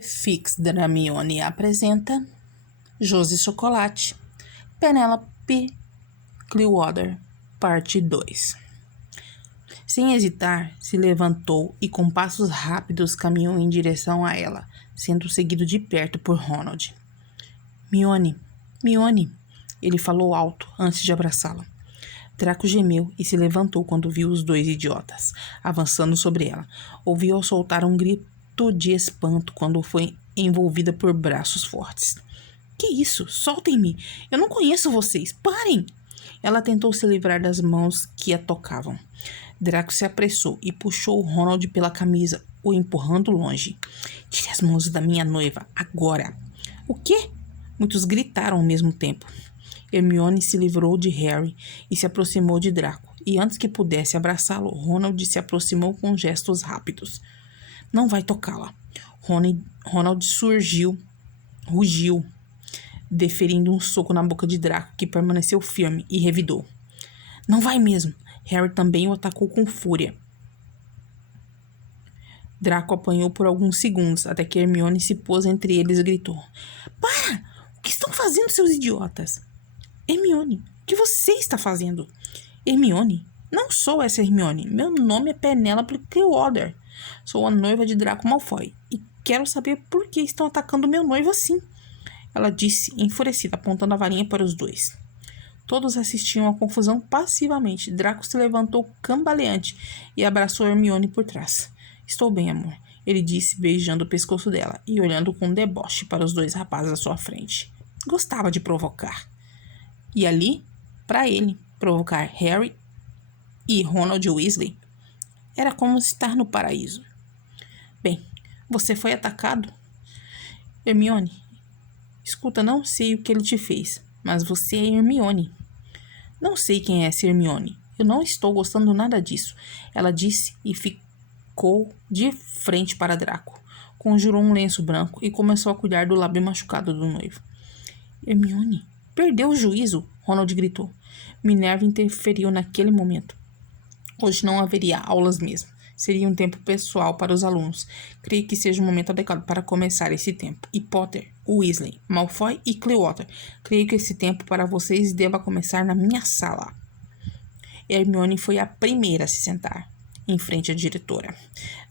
Fix da Hermione apresenta Josi Chocolate, Penélope Clearwater, parte 2. Sem hesitar, se levantou e com passos rápidos caminhou em direção a ela, sendo seguido de perto por Ronald. Mione, Mione, ele falou alto antes de abraçá-la. Draco gemeu e se levantou quando viu os dois idiotas, avançando sobre ela. Ouviu-a soltar um grito de espanto quando foi envolvida por braços fortes. Que isso? Soltem-me! Eu não conheço vocês! Parem! Ela tentou se livrar das mãos que a tocavam. Draco se apressou e puxou Ronald pela camisa, o empurrando longe. Tire as mãos da minha noiva, agora! O quê? Muitos gritaram ao mesmo tempo. Hermione se livrou de Harry e se aproximou de Draco, e antes que pudesse abraçá-lo, Ronald se aproximou com gestos rápidos. Não vai tocá-la. Ronald rugiu, deferindo um soco na boca de Draco, que permaneceu firme e revidou. Não vai mesmo. Harry também o atacou com fúria. Draco apanhou por alguns segundos, até que Hermione se pôs entre eles e gritou. Para! O que estão fazendo, seus idiotas? Hermione, o que você está fazendo? Hermione? Não sou essa Hermione. Meu nome é Penélope Clearwater. Sou a noiva de Draco Malfoy e quero saber por que estão atacando meu noivo assim. Ela disse, enfurecida, apontando a varinha para os dois. Todos assistiam à confusão passivamente. Draco se levantou cambaleante e abraçou Hermione por trás. Estou bem, amor, ele disse, beijando o pescoço dela e olhando com deboche para os dois rapazes à sua frente. Gostava de provocar. E ali, para ele, provocar Harry e Ronald Weasley era como estar no paraíso. Bem, você foi atacado? Hermione, escuta, não sei o que ele te fez, mas você é Hermione. Não sei quem é essa Hermione. Eu não estou gostando nada disso. Ela disse e ficou de frente para Draco. Conjurou um lenço branco e começou a cuidar do lábio machucado do noivo. Hermione, perdeu o juízo, Ronald gritou. Minerva interferiu naquele momento. Hoje não haveria aulas mesmo. Seria um tempo pessoal para os alunos. Creio que seja o momento adequado para começar esse tempo. E Potter, Weasley, Malfoy e Clearwater, creio que esse tempo para vocês deva começar na minha sala. Hermione foi a primeira a se sentar, em frente à diretora.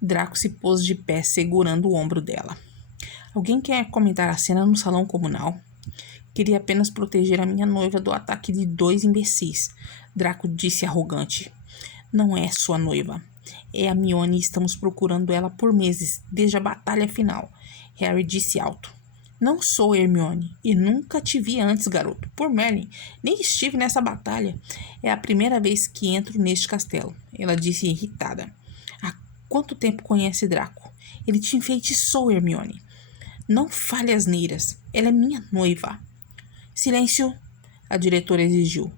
Draco se pôs de pé, segurando o ombro dela. Alguém quer comentar a cena no salão comunal? Queria apenas proteger a minha noiva do ataque de 2 imbecis. Draco disse arrogante. Não é sua noiva. É a Hermione e estamos procurando ela por meses, desde a batalha final. Harry disse alto. Não sou Hermione e nunca te vi antes, garoto. Por Merlin, nem estive nessa batalha. É a primeira vez que entro neste castelo. Ela disse irritada. Há quanto tempo conhece Draco? Ele te enfeitiçou, Hermione. Não fale asneiras. Ela é minha noiva. Silêncio, a diretora exigiu.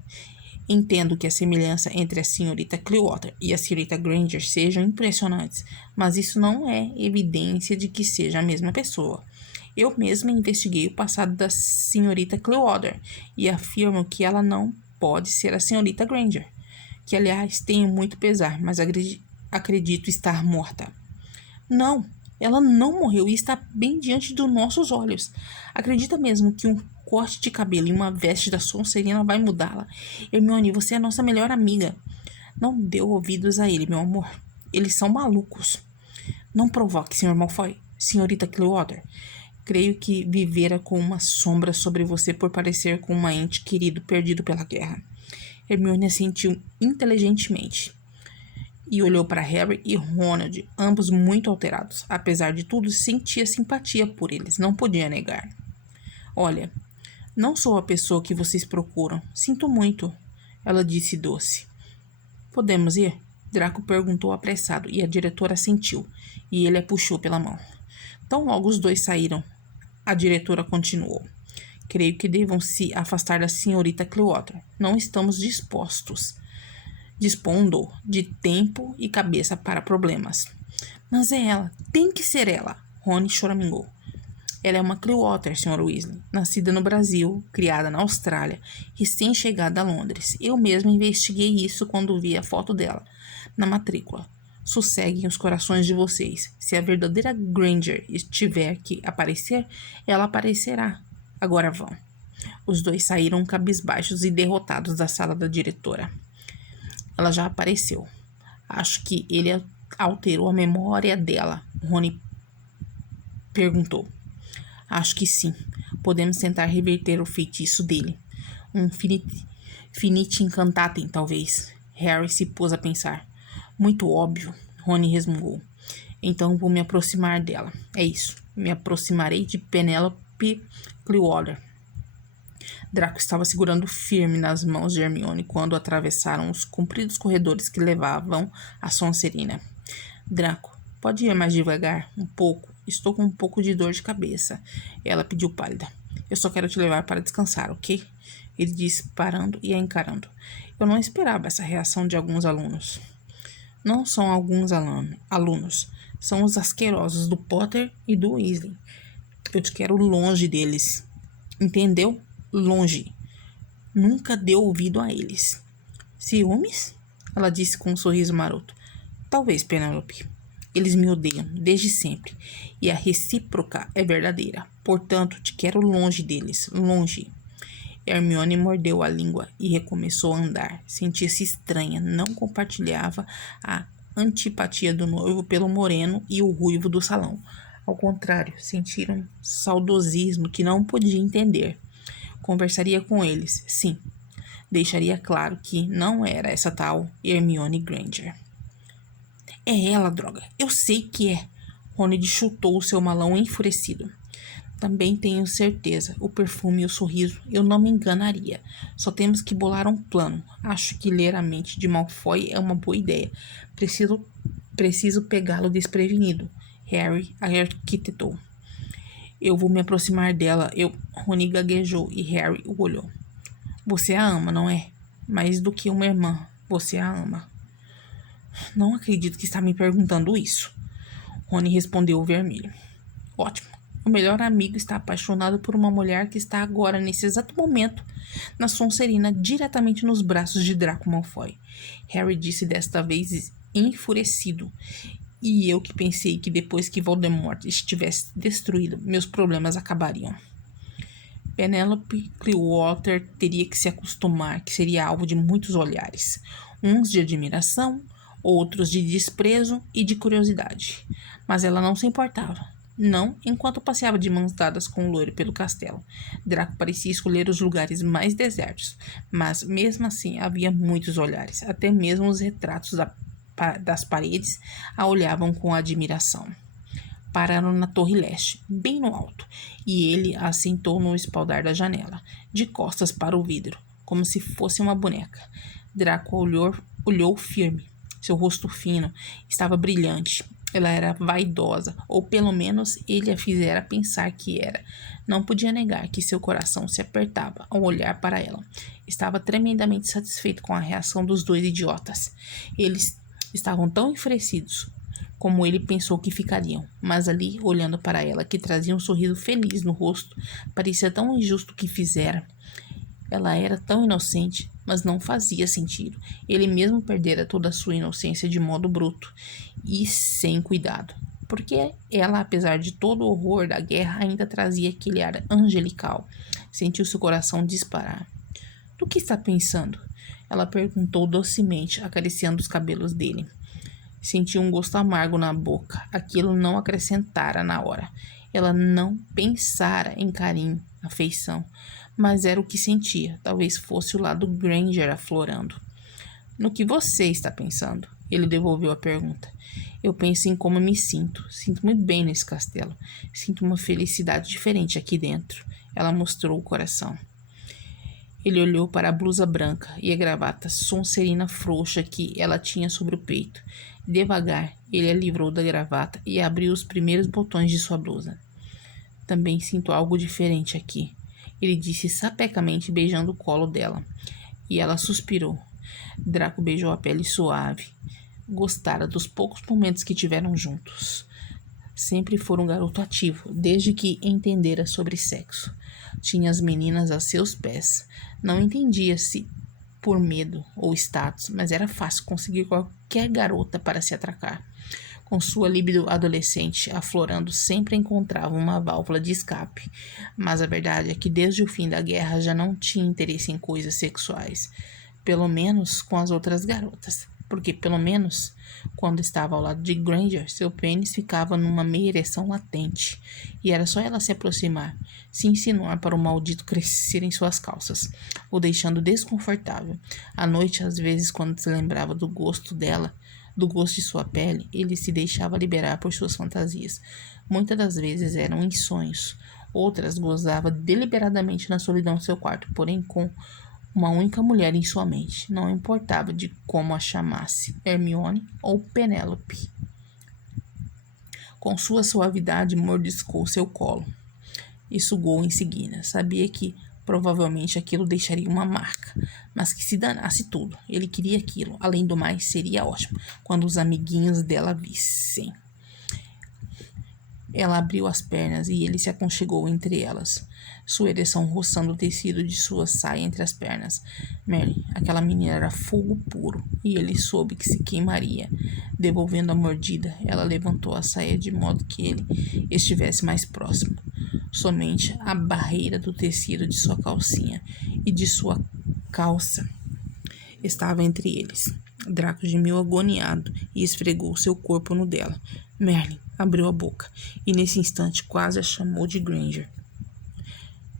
Entendo que a semelhança entre a senhorita Clearwater e a senhorita Granger sejam impressionantes, mas isso não é evidência de que seja a mesma pessoa. Eu mesma investiguei o passado da senhorita Clearwater e afirmo que ela não pode ser a senhorita Granger, que aliás tenho muito pesar, mas acredito estar morta. Não, ela não morreu e está bem diante dos nossos olhos. Acredita mesmo que um corte de cabelo e uma veste da Sonserina vai mudá-la? Hermione, você é a nossa melhor amiga. Não deu ouvidos a ele, meu amor. Eles são malucos. Não provoque, Sr. Malfoy. Senhorita Clearwater. Creio que vivera com uma sombra sobre você por parecer com um ente querido perdido pela guerra. Hermione assentiu inteligentemente e olhou para Harry e Ronald, ambos muito alterados. Apesar de tudo, sentia simpatia por eles, não podia negar. Olha, não sou a pessoa que vocês procuram. Sinto muito, ela disse doce. Podemos ir? Draco perguntou apressado e a diretora assentiu, e ele a puxou pela mão. Tão logo os dois saíram, a diretora continuou. Creio que devam se afastar da senhorita Clearwater. Não estamos dispondo de tempo e cabeça para problemas. Mas é ela, tem que ser ela, Rony choramingou. Ela é uma Clearwater, Sr. Weasley, nascida no Brasil, criada na Austrália, recém-chegada a Londres. Eu mesma investiguei isso quando vi a foto dela na matrícula. Sosseguem os corações de vocês. Se a verdadeira Granger tiver que aparecer, ela aparecerá. Agora vão. Os dois saíram cabisbaixos e derrotados da sala da diretora. Ela já apareceu. Acho que ele alterou a memória dela, Rony perguntou. Acho que sim. Podemos tentar reverter o feitiço dele. Um finite incantatem, talvez. Harry se pôs a pensar. Muito óbvio, Rony resmungou. Então vou me aproximar dela. É isso. Me aproximarei de Penelope Clearwater. Draco estava segurando firme nas mãos de Hermione quando atravessaram os compridos corredores que levavam à Sonserina. Draco, pode ir mais devagar? Um pouco. Estou com um pouco de dor de cabeça. Ela pediu pálida. Eu só quero te levar para descansar, ok? Ele disse, parando e a encarando. Eu não esperava essa reação de alguns alunos. Não são alguns alunos. São os asquerosos do Potter e do Weasley. Eu te quero longe deles. Entendeu? Longe. Nunca dê ouvido a eles. Ciúmes? Ela disse com um sorriso maroto. Talvez, Penelope. Eles me odeiam, desde sempre. E a recíproca é verdadeira. Portanto, te quero longe deles. Longe. Hermione mordeu a língua e recomeçou a andar. Sentia-se estranha. Não compartilhava a antipatia do noivo pelo moreno e o ruivo do salão. Ao contrário, sentiram saudosismo que não podia entender. Conversaria com eles, sim. Deixaria claro que não era essa tal Hermione Granger. É ela, droga. Eu sei que é. Rony chutou o seu malão enfurecido. Também tenho certeza. O perfume e o sorriso. Eu não me enganaria. Só temos que bolar um plano. Acho que ler a mente de Malfoy é uma boa ideia. Preciso pegá-lo desprevenido. Harry arquitetou. Eu vou me aproximar dela. Rony gaguejou e Harry o olhou. Você a ama, não é? Mais do que uma irmã. Você a ama. Não acredito que está me perguntando isso. Rony respondeu vermelho. Ótimo. O melhor amigo está apaixonado por uma mulher que está agora, nesse exato momento, na Sonserina, diretamente nos braços de Draco Malfoy. Harry disse desta vez enfurecido. E eu que pensei que depois que Voldemort estivesse destruído, meus problemas acabariam. Penelope Clearwater teria que se acostumar que seria alvo de muitos olhares. Uns de admiração, outros de desprezo e de curiosidade. Mas ela não se importava. Não enquanto passeava de mãos dadas com o loiro pelo castelo. Draco parecia escolher os lugares mais desertos, mas mesmo assim havia muitos olhares. Até mesmo os retratos das paredes a olhavam com admiração. Pararam na torre leste, bem no alto, e ele a assentou no espaldar da janela, de costas para o vidro, como se fosse uma boneca. Draco olhou firme. Seu rosto fino estava brilhante. Ela era vaidosa, ou pelo menos ele a fizera pensar que era. Não podia negar que seu coração se apertava ao olhar para ela. Estava tremendamente satisfeito com a reação dos dois idiotas. Eles estavam tão enfurecidos como ele pensou que ficariam, mas ali, olhando para ela, que trazia um sorriso feliz no rosto, parecia tão injusto o que fizera. Ela era tão inocente, mas não fazia sentido. Ele mesmo perdera toda a sua inocência de modo bruto e sem cuidado. Porque ela, apesar de todo o horror da guerra, ainda trazia aquele ar angelical. Sentiu seu coração disparar. Do que está pensando? Ela perguntou docemente, acariciando os cabelos dele. Sentiu um gosto amargo na boca. Aquilo não acrescentara na hora. Ela não pensara em carinho, afeição, mas era o que sentia. Talvez fosse o lado Granger aflorando. No que você está pensando? Ele devolveu a pergunta. Eu penso em como me sinto. Sinto-me bem nesse castelo. Sinto uma felicidade diferente aqui dentro. Ela mostrou o coração. Ele olhou para a blusa branca e a gravata sonserina frouxa que ela tinha sobre o peito. Devagar, ele a livrou da gravata e abriu os primeiros botões de sua blusa. Também sinto algo diferente aqui, ele disse sapecamente, beijando o colo dela. E ela suspirou. Draco beijou a pele suave. Gostara dos poucos momentos que tiveram juntos. Sempre foi um garoto ativo, desde que entendera sobre sexo. Tinha as meninas a seus pés. Não entendia se por medo ou status, mas era fácil conseguir qualquer garota para se atracar. Com sua libido adolescente aflorando, sempre encontrava uma válvula de escape. Mas a verdade é que desde o fim da guerra já não tinha interesse em coisas sexuais. Pelo menos com as outras garotas. Porque, pelo menos, quando estava ao lado de Granger, seu pênis ficava numa meia ereção latente. E era só ela se aproximar, se insinuar para o maldito crescer em suas calças, o deixando desconfortável. À noite, às vezes, quando se lembrava do gosto dela, do gosto de sua pele, ele se deixava liberar por suas fantasias. Muitas das vezes eram em sonhos, outras gozava deliberadamente na solidão do seu quarto, porém com uma única mulher em sua mente, não importava de como a chamasse, Hermione ou Penélope. Com sua suavidade, mordiscou seu colo e sugou em seguida. Sabia que provavelmente aquilo deixaria uma marca, mas que se danasse tudo. Ele queria aquilo. Além do mais, seria ótimo quando os amiguinhos dela vissem. Ela abriu as pernas e ele se aconchegou entre elas, sua ereção roçando o tecido de sua saia entre as pernas. Merlin, aquela menina era fogo puro, e ele soube que se queimaria. Devolvendo a mordida, ela levantou a saia de modo que ele estivesse mais próximo. Somente a barreira do tecido de sua calcinha e de sua calça estava entre eles. Draco gemeu agoniado e esfregou seu corpo no dela. Merlin abriu a boca e nesse instante quase a chamou de Granger.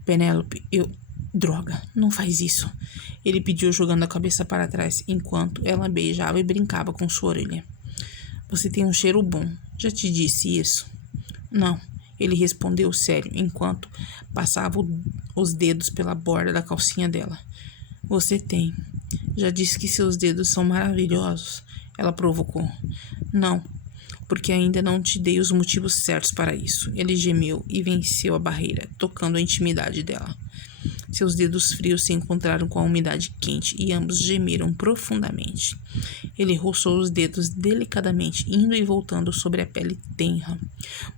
Penélope, Droga, não faz isso. Ele pediu jogando a cabeça para trás enquanto ela beijava e brincava com sua orelha. Você tem um cheiro bom. Já te disse isso? Não. Ele respondeu sério enquanto passava os dedos pela borda da calcinha dela. Você tem. Já disse que seus dedos são maravilhosos. Ela provocou. Não, porque ainda não te dei os motivos certos para isso. Ele gemeu e venceu a barreira, tocando a intimidade dela. Seus dedos frios se encontraram com a umidade quente e ambos gemeram profundamente. Ele roçou os dedos delicadamente, indo e voltando sobre a pele tenra.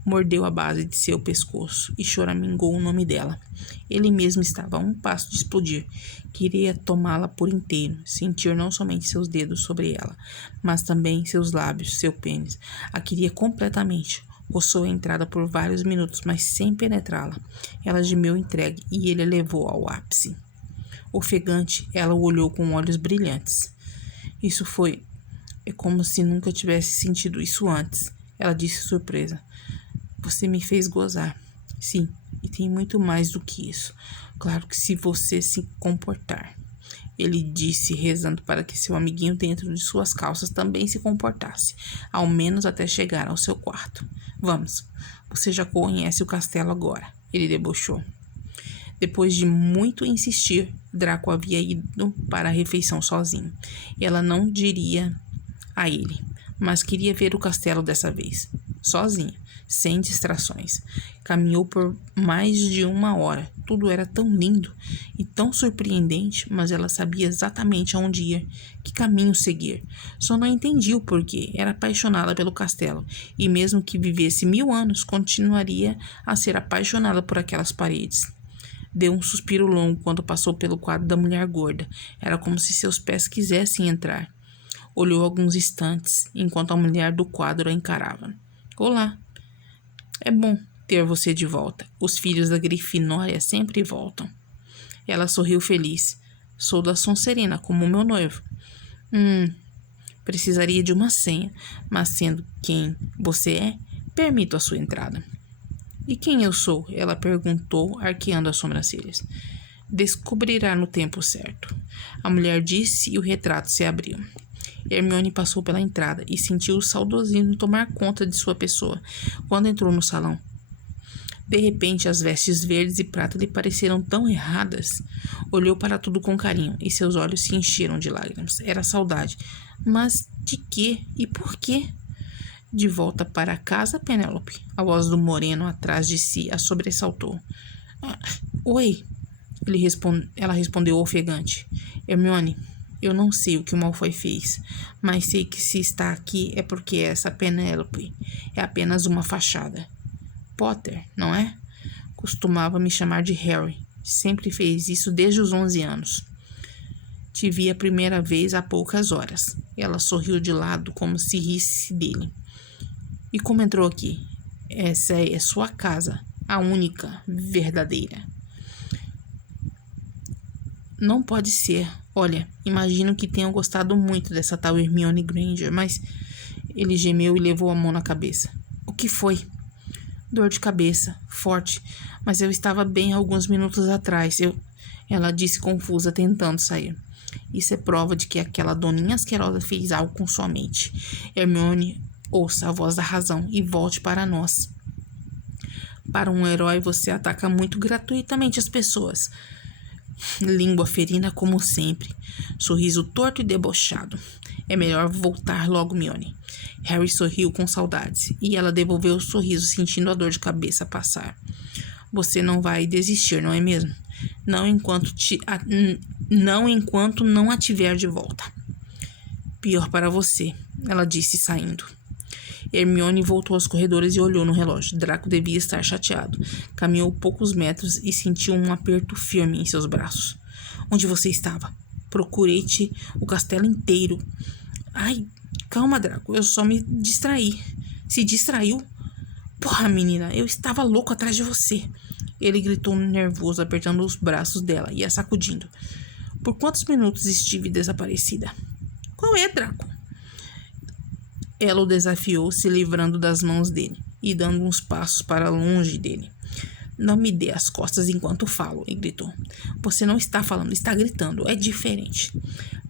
Mordeu a base de seu pescoço e choramingou o nome dela. Ele mesmo estava a um passo de explodir. Queria tomá-la por inteiro, sentir não somente seus dedos sobre ela, mas também seus lábios, seu pênis. A queria completamente. Roçou a entrada por vários minutos, mas sem penetrá-la. Ela gemeu entregue e ele a levou ao ápice. Ofegante, ela o olhou com olhos brilhantes. É como se nunca tivesse sentido isso antes. Ela disse surpresa. Você me fez gozar. Sim, e tem muito mais do que isso. Claro que se você se comportar. Ele disse, rezando para que seu amiguinho dentro de suas calças também se comportasse, ao menos até chegar ao seu quarto. Vamos, você já conhece o castelo agora, ele debochou. Depois de muito insistir, Draco havia ido para a refeição sozinho. Ela não diria a ele, mas queria ver o castelo dessa vez, sozinho, sem distrações. Caminhou por mais de 1 hora. Tudo era tão lindo e tão surpreendente, mas ela sabia exatamente aonde ir, que caminho seguir. Só não entendia o porquê. Era apaixonada pelo castelo e mesmo que vivesse 1000 anos, continuaria a ser apaixonada por aquelas paredes. Deu um suspiro longo quando passou pelo quadro da mulher gorda. Era como se seus pés quisessem entrar. Olhou alguns instantes, enquanto a mulher do quadro a encarava. Olá. É bom ter você de volta. Os filhos da Grifinória sempre voltam. Ela sorriu feliz. Sou da Sonserina, como meu noivo. Precisaria de uma senha, mas sendo quem você é, permito a sua entrada. E quem eu sou? Ela perguntou, arqueando as sobrancelhas. Descobrirá no tempo certo. A mulher disse e o retrato se abriu. Hermione passou pela entrada e sentiu o saudosismo tomar conta de sua pessoa quando entrou no salão. De repente, as vestes verdes e prata lhe pareceram tão erradas. Olhou para tudo com carinho e seus olhos se encheram de lágrimas. Era saudade. Mas de quê e por quê? De volta para casa, Penélope. A voz do moreno atrás de si a sobressaltou. Oi. Ela respondeu ofegante. Hermione, eu não sei o que o Malfoy fez, mas sei que se está aqui é porque essa Penélope é apenas uma fachada. Potter, não é? Costumava me chamar de Harry. Sempre fez isso desde os 11 anos. Te vi a primeira vez há poucas horas. Ela sorriu de lado, como se risse dele. E como entrou aqui? Essa é sua casa, a única, verdadeira. Não pode ser. Olha, imagino que tenham gostado muito dessa tal Hermione Granger, mas... Ele gemeu e levou a mão na cabeça. O que foi? Dor de cabeça, forte, mas eu estava bem alguns minutos atrás. Ela disse confusa, tentando sair. Isso é prova de que aquela doninha asquerosa fez algo com sua mente. Hermione, ouça a voz da razão e volte para nós. Para um herói, você ataca muito gratuitamente as pessoas. Língua ferina como sempre. Sorriso torto e debochado. É melhor voltar logo, Hermione. Harry sorriu com saudades, e ela devolveu o sorriso, sentindo a dor de cabeça passar. Você não vai desistir, não é mesmo? Não enquanto não a tiver de volta. Pior para você, ela disse, saindo. Hermione voltou aos corredores e olhou no relógio. Draco devia estar chateado. Caminhou poucos metros e sentiu um aperto firme em seus braços. Onde você estava? Procurei-te o castelo inteiro. Ai, calma, Draco. Eu só me distraí. Se distraiu? Porra, menina, eu estava louco atrás de você. Ele gritou nervoso, apertando os braços dela e a sacudindo. Por quantos minutos estive desaparecida? Qual é, Draco? Ela o desafiou, se livrando das mãos dele e dando uns passos para longe dele. Não me dê as costas enquanto falo, ele gritou. Você não está falando, está gritando. É diferente.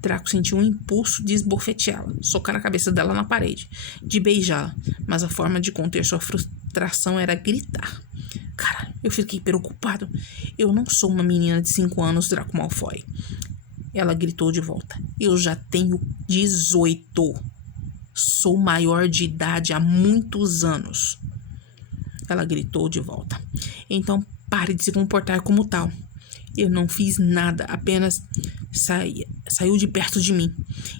Draco sentiu um impulso de esbofeteá-la, socar a cabeça dela na parede, de beijá-la, mas a forma de conter sua frustração era gritar. Cara, eu fiquei preocupado. Eu não sou uma menina de 5 anos, Draco Malfoy. Ela gritou de volta. Eu já tenho 18. Sou maior de idade há muitos anos. Ela gritou de volta. Então pare de se comportar como tal. Eu não fiz nada, apenas saiu de perto de mim.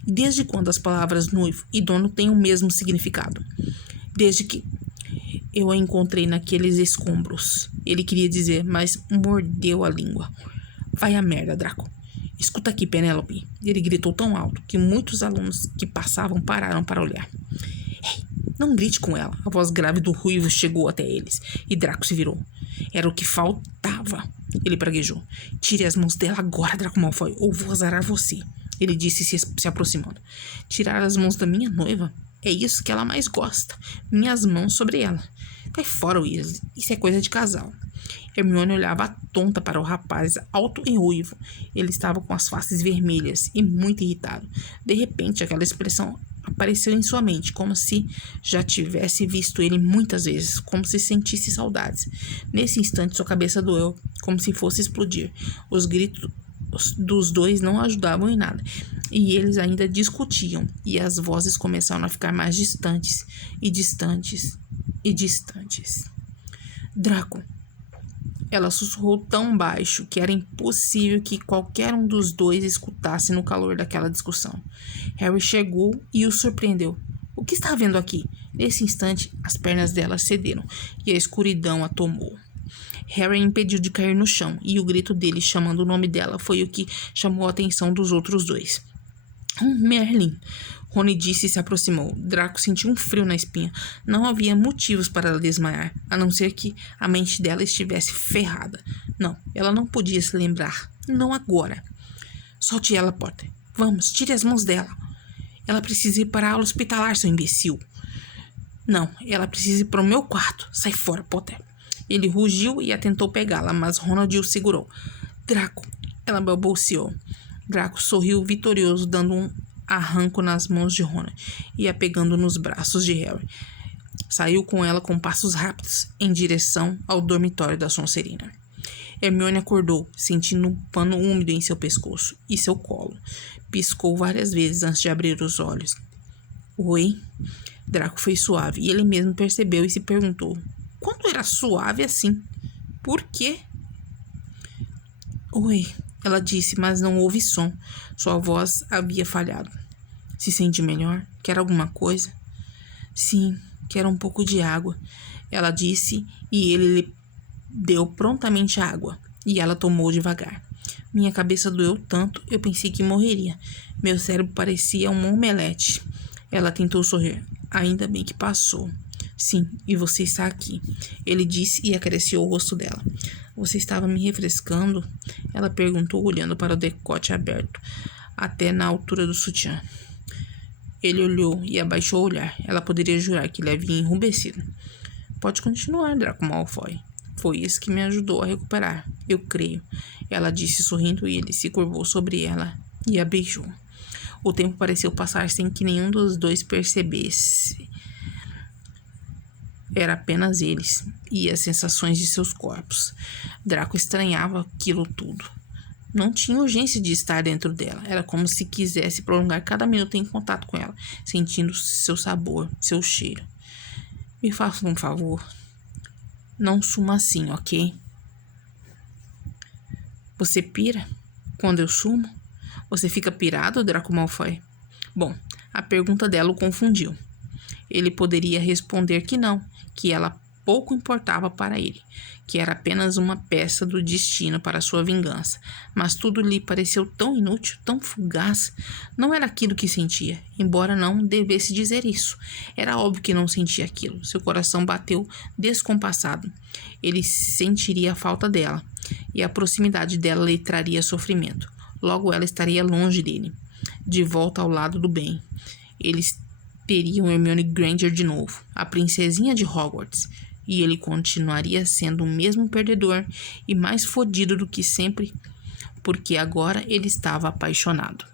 E desde quando as palavras noivo e dono têm o mesmo significado? Desde que eu a encontrei naqueles escombros. Ele queria dizer, mas mordeu a língua. Vai a merda, Draco. Escuta aqui, Penélope. Ele gritou tão alto que muitos alunos que passavam pararam para olhar. Ei, não grite com ela. A voz grave do ruivo chegou até eles e Draco se virou. Era o que faltava. Ele praguejou. Tire as mãos dela agora, Draco Malfoy, ou vou azarar você. Ele disse se aproximando. Tirar as mãos da minha noiva? É isso que ela mais gosta. Minhas mãos sobre ela. Cai fora, Weasley. Isso é coisa de casal. Hermione olhava tonta para o rapaz alto e ruivo. Ele estava com as faces vermelhas e muito irritado. De repente, aquela expressão apareceu em sua mente, como se já tivesse visto ele muitas vezes, como se sentisse saudades. Nesse instante, sua cabeça doeu, como se fosse explodir. Os gritos dos dois não ajudavam em nada, e eles ainda discutiam, e as vozes começaram a ficar mais distantes, e distantes, e distantes. Draco. Ela sussurrou tão baixo que era impossível que qualquer um dos dois escutasse no calor daquela discussão. Harry chegou e o surpreendeu. O que está vendo aqui? Nesse instante, as pernas dela cederam e a escuridão a tomou. Harry impediu de cair no chão e o grito dele chamando o nome dela foi o que chamou a atenção dos outros dois. Merlin! Rony disse e se aproximou. Draco sentiu um frio na espinha. Não havia motivos para ela desmaiar, a não ser que a mente dela estivesse ferrada. Não, ela não podia se lembrar. Não agora. Solte ela, Potter. Vamos, tire as mãos dela. Ela precisa ir para a aula hospitalar, seu imbecil. Não, ela precisa ir para o meu quarto. Sai fora, Potter. Ele rugiu e tentou pegá-la, mas Ronald o segurou. Draco, ela balbuciou. Draco sorriu vitorioso, dando um arranco nas mãos de Ronald e a pegando nos braços de Harry. Saiu com ela com passos rápidos em direção ao dormitório da Sonserina. Hermione acordou, sentindo um pano úmido em seu pescoço e seu colo. Piscou várias vezes antes de abrir os olhos. Oi? Draco foi suave e ele mesmo percebeu e se perguntou: quando era suave assim? Por quê? Oi, ela disse, mas não houve som. Sua voz havia falhado. Se sente melhor? Quer alguma coisa? Sim, quero um pouco de água, ela disse, e ele lhe deu prontamente a água, e ela tomou devagar. Minha cabeça doeu tanto, eu pensei que morreria. Meu cérebro parecia um omelete. Ela tentou sorrir. Ainda bem que passou. Sim, e você está aqui, ele disse e acariciou o rosto dela. Você estava me refrescando? Ela perguntou, olhando para o decote aberto, até na altura do sutiã. Ele olhou e abaixou o olhar. Ela poderia jurar que ele havia enrubescido. Pode continuar, Draco Malfoy. Foi isso que me ajudou a recuperar, eu creio. Ela disse sorrindo e ele se curvou sobre ela e a beijou. O tempo pareceu passar sem que nenhum dos dois percebesse. Era apenas eles e as sensações de seus corpos. Draco estranhava aquilo tudo. Não tinha urgência de estar dentro dela. Era como se quisesse prolongar cada minuto em contato com ela, sentindo seu sabor, seu cheiro. Me faça um favor. Não suma assim, ok? Você pira quando eu sumo? Você fica pirado, Draco Malfoy? Bom, a pergunta dela o confundiu. Ele poderia responder que não, que ela pouco importava para ele, que era apenas uma peça do destino para sua vingança. Mas tudo lhe pareceu tão inútil, tão fugaz. Não era aquilo que sentia, embora não devesse dizer isso. Era óbvio que não sentia aquilo. Seu coração bateu descompassado. Ele sentiria a falta dela, e a proximidade dela lhe traria sofrimento. Logo ela estaria longe dele, de volta ao lado do bem. Eles teriam Hermione Granger de novo, a princesinha de Hogwarts, e ele continuaria sendo o mesmo perdedor e mais fodido do que sempre, porque agora ele estava apaixonado.